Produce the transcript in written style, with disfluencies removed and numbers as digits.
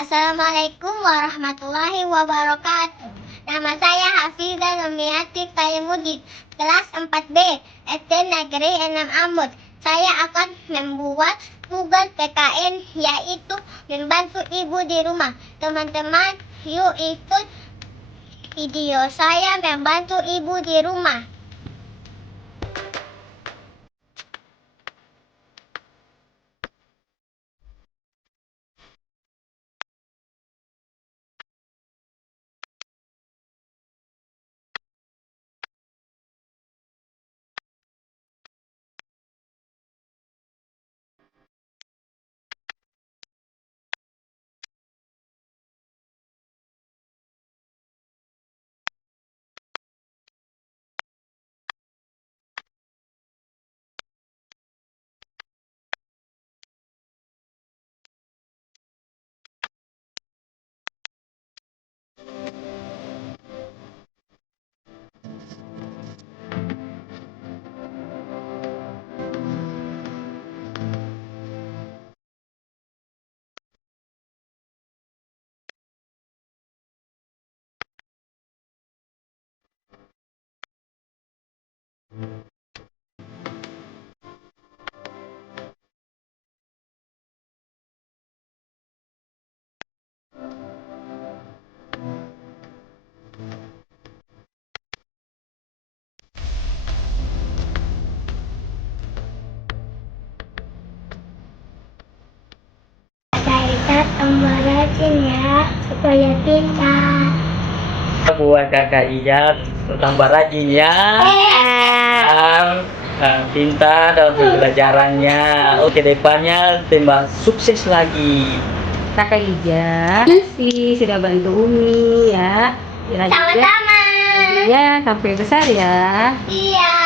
Assalamualaikum warahmatullahi wabarakatuh. Nama saya Hafizah Numiati Kaimudin, kelas 4B, SD Negeri 6 Ambon. Saya akan membuat tugas PKN, yaitu membantu ibu di rumah. Teman-teman, yuk ikut video saya membantu ibu di rumah. Saya tambah rajin ya, supaya pintar. Buat kakak Ijat tambah rajin ya, pintar dalam pembelajarannya. Oke, depannya tambah sukses lagi. Kakak Ija sih sudah bantu Umi ya. Sama-sama. Ya sampai besar ya. Iya.